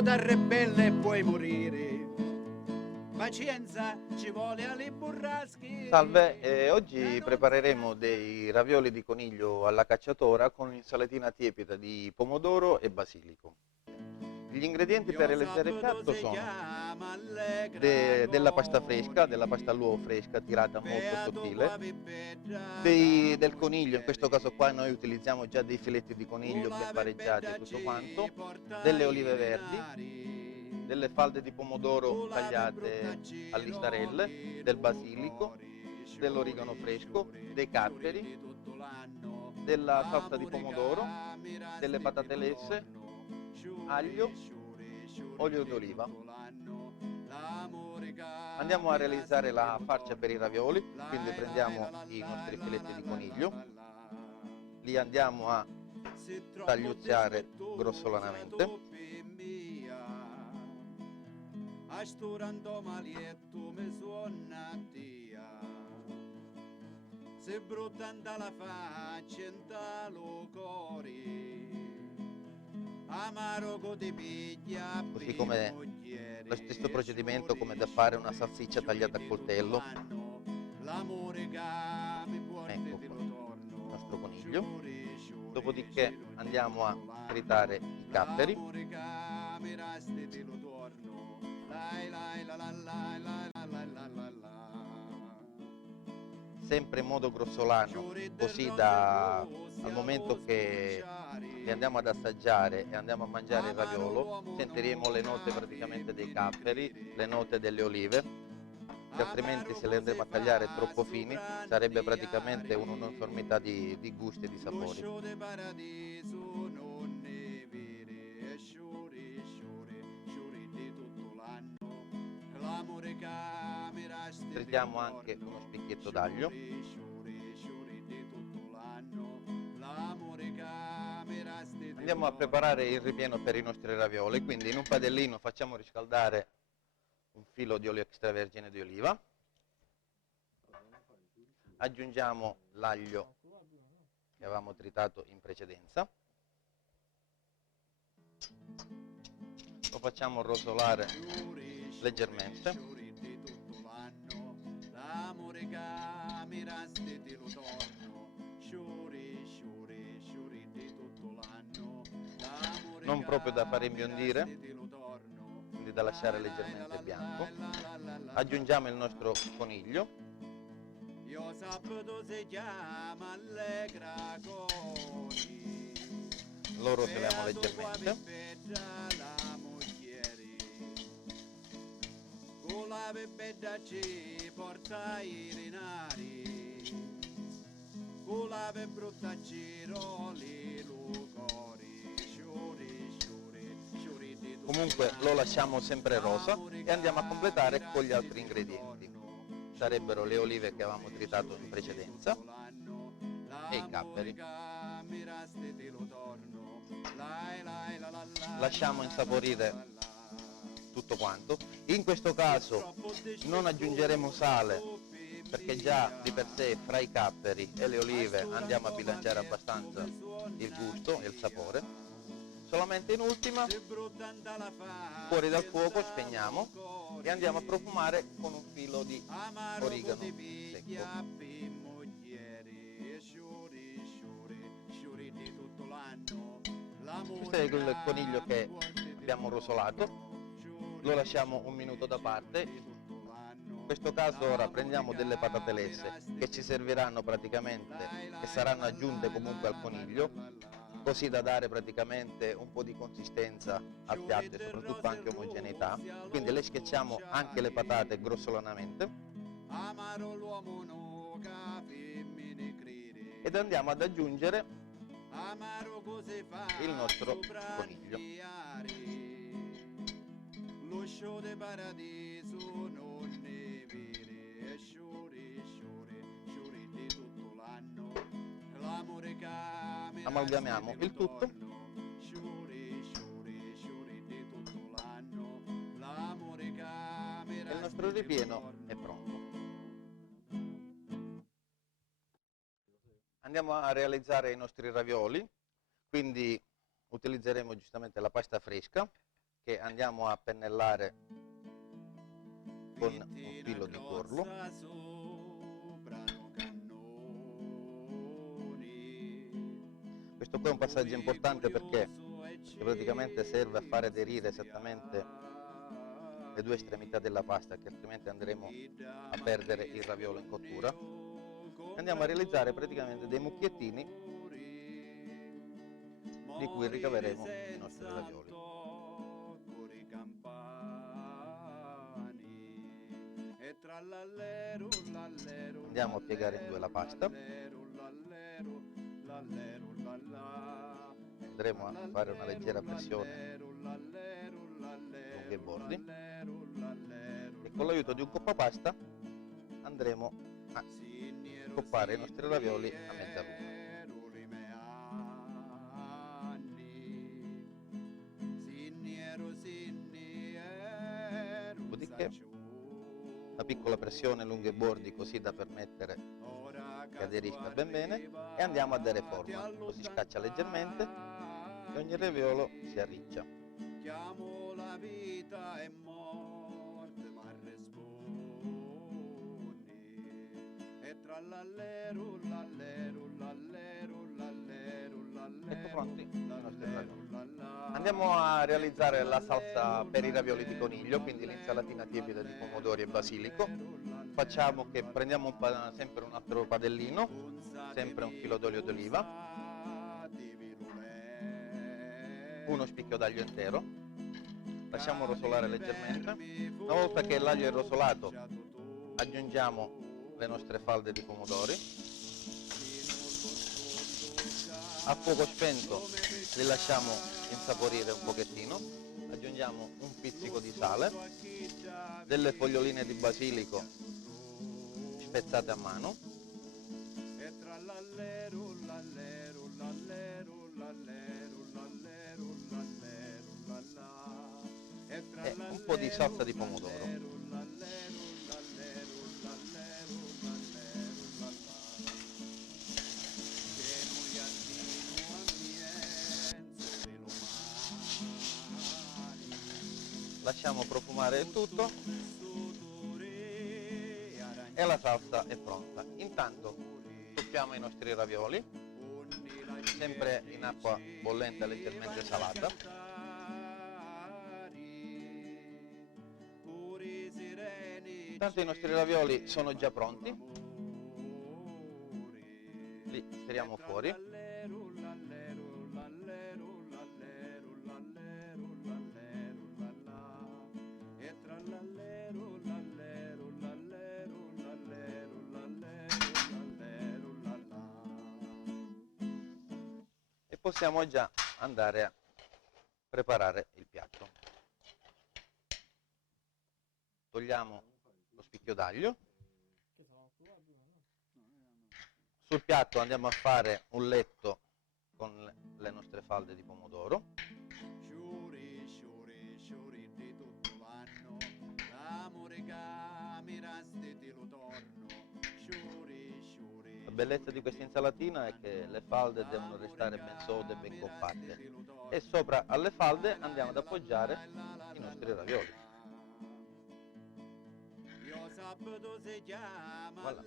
da ribelle puoi morire. Pazienza ci vuole alle burrasche. Salve, oggi prepareremo dei ravioli di coniglio alla cacciatora con un'insalatina tiepida di pomodoro e basilico. Gli ingredienti per realizzare il piatto sono della pasta fresca, della pasta all'uovo fresca tirata molto sottile, del coniglio, in questo caso qua noi utilizziamo già dei filetti di coniglio ben pareggiati e tutto quanto, delle olive verdi, delle falde di pomodoro tagliate a listarelle, del basilico, dell'origano fresco, dei capperi, della salsa di pomodoro, delle patate lesse, aglio, olio d'oliva. Andiamo a realizzare la farcia per i ravioli, quindi prendiamo i nostri filetti di coniglio, li andiamo a tagliuzzare grossolanamente. Se brutta la faccia in talo cori, amaro co ti piglia, Così come lo stesso procedimento come da fare una salsiccia tagliata a coltello. Ecco qua il nostro coniglio. Dopodiché andiamo a tritare i capperi. Sempre in modo grossolano, così da al momento che li andiamo ad assaggiare e andiamo a mangiare il raviolo sentiremo le note praticamente dei capperi, le note delle olive, che altrimenti se le andremo a tagliare troppo fini sarebbe praticamente un'uniformità di gusti e di sapori. Tritiamo anche uno spicchietto d'aglio. Andiamo a preparare il ripieno per i nostri ravioli, quindi in un padellino facciamo riscaldare un filo di olio extravergine di oliva, aggiungiamo l'aglio che avevamo tritato in precedenza, lo facciamo rosolare leggermente, non proprio da fare imbiondire, quindi da lasciare leggermente bianco. Aggiungiamo il nostro coniglio, lo rotoliamo leggermente, comunque lo lasciamo sempre rosa e andiamo a completare con gli altri ingredienti. Sarebbero le olive che avevamo tritato in precedenza e i capperi. Lasciamo insaporire tutto quanto. In questo caso non aggiungeremo sale perché già di per sé fra i capperi e le olive andiamo a bilanciare abbastanza il gusto e il sapore. Solamente in ultima, fuori dal fuoco, spegniamo e andiamo a profumare con un filo di origano secco. Questo è il coniglio che abbiamo rosolato, lo lasciamo un minuto da parte. In questo caso ora prendiamo delle patate lesse che ci serviranno praticamente, che saranno aggiunte comunque al coniglio, così da dare praticamente un po' di consistenza al piatto e soprattutto anche omogeneità. Quindi le schiacciamo anche le patate grossolanamente ed andiamo ad aggiungere il nostro coniglio. Amalgamiamo il tutto e il nostro ripieno è pronto. Andiamo a realizzare i nostri ravioli, quindi utilizzeremo giustamente la pasta fresca, che andiamo a pennellare con un filo di corlo. Questo qua è un passaggio importante perché praticamente serve a far aderire esattamente le due estremità della pasta, che altrimenti andremo a perdere il raviolo in cottura. Andiamo a realizzare praticamente dei mucchiettini di cui ricaveremo i nostri ravioli. Andiamo a piegare in due la pasta. Andremo a fare una leggera pressione lungo i bordi e con l'aiuto di un coppapasta andremo a coppare i nostri ravioli a mezza luna. Dopodiché una piccola pressione lungo i bordi così da permettere che aderisca ben bene e andiamo a dare forma, lo si scaccia leggermente e ogni raviolo si arriccia. Chiamo la vita è morte ma rispondi e tra l'allero, l'allero, l'allero, l'allero, l'allero. Ecco pronti i nostri ravioli. Andiamo a realizzare la salsa per i ravioli di coniglio, quindi l'insalatina tiepida di pomodori e basilico. Facciamo che prendiamo sempre un altro padellino, sempre un filo d'olio d'oliva, uno spicchio d'aglio intero, lasciamo rosolare leggermente. Una volta che l'aglio è rosolato aggiungiamo le nostre falde di pomodori, a fuoco spento li lasciamo insaporire un pochettino, aggiungiamo un pizzico di sale, delle foglioline di basilico spezzate a mano e un po' di salsa di pomodoro. Lasciamo profumare il tutto e la salsa è pronta. Intanto tuffiamo i nostri ravioli, sempre in acqua bollente leggermente salata. Intanto i nostri ravioli sono già pronti, li tiriamo fuori. E possiamo già andare a preparare il piatto. Togliamo lo spicchio d'aglio. Sul piatto andiamo a fare un letto con le nostre falde di pomodoro. La bellezza di questa insalatina è che le falde devono restare ben sode e ben compatte e sopra alle falde andiamo ad appoggiare i nostri ravioli. Voilà.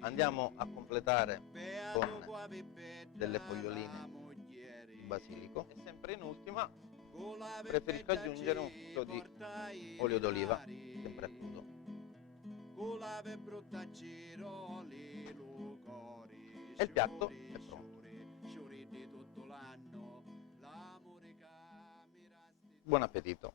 Andiamo a completare con delle foglioline di basilico e sempre in ultima preferisco aggiungere un filo di olio d'oliva sempre a crudo. E il piatto è pronto. Buon appetito!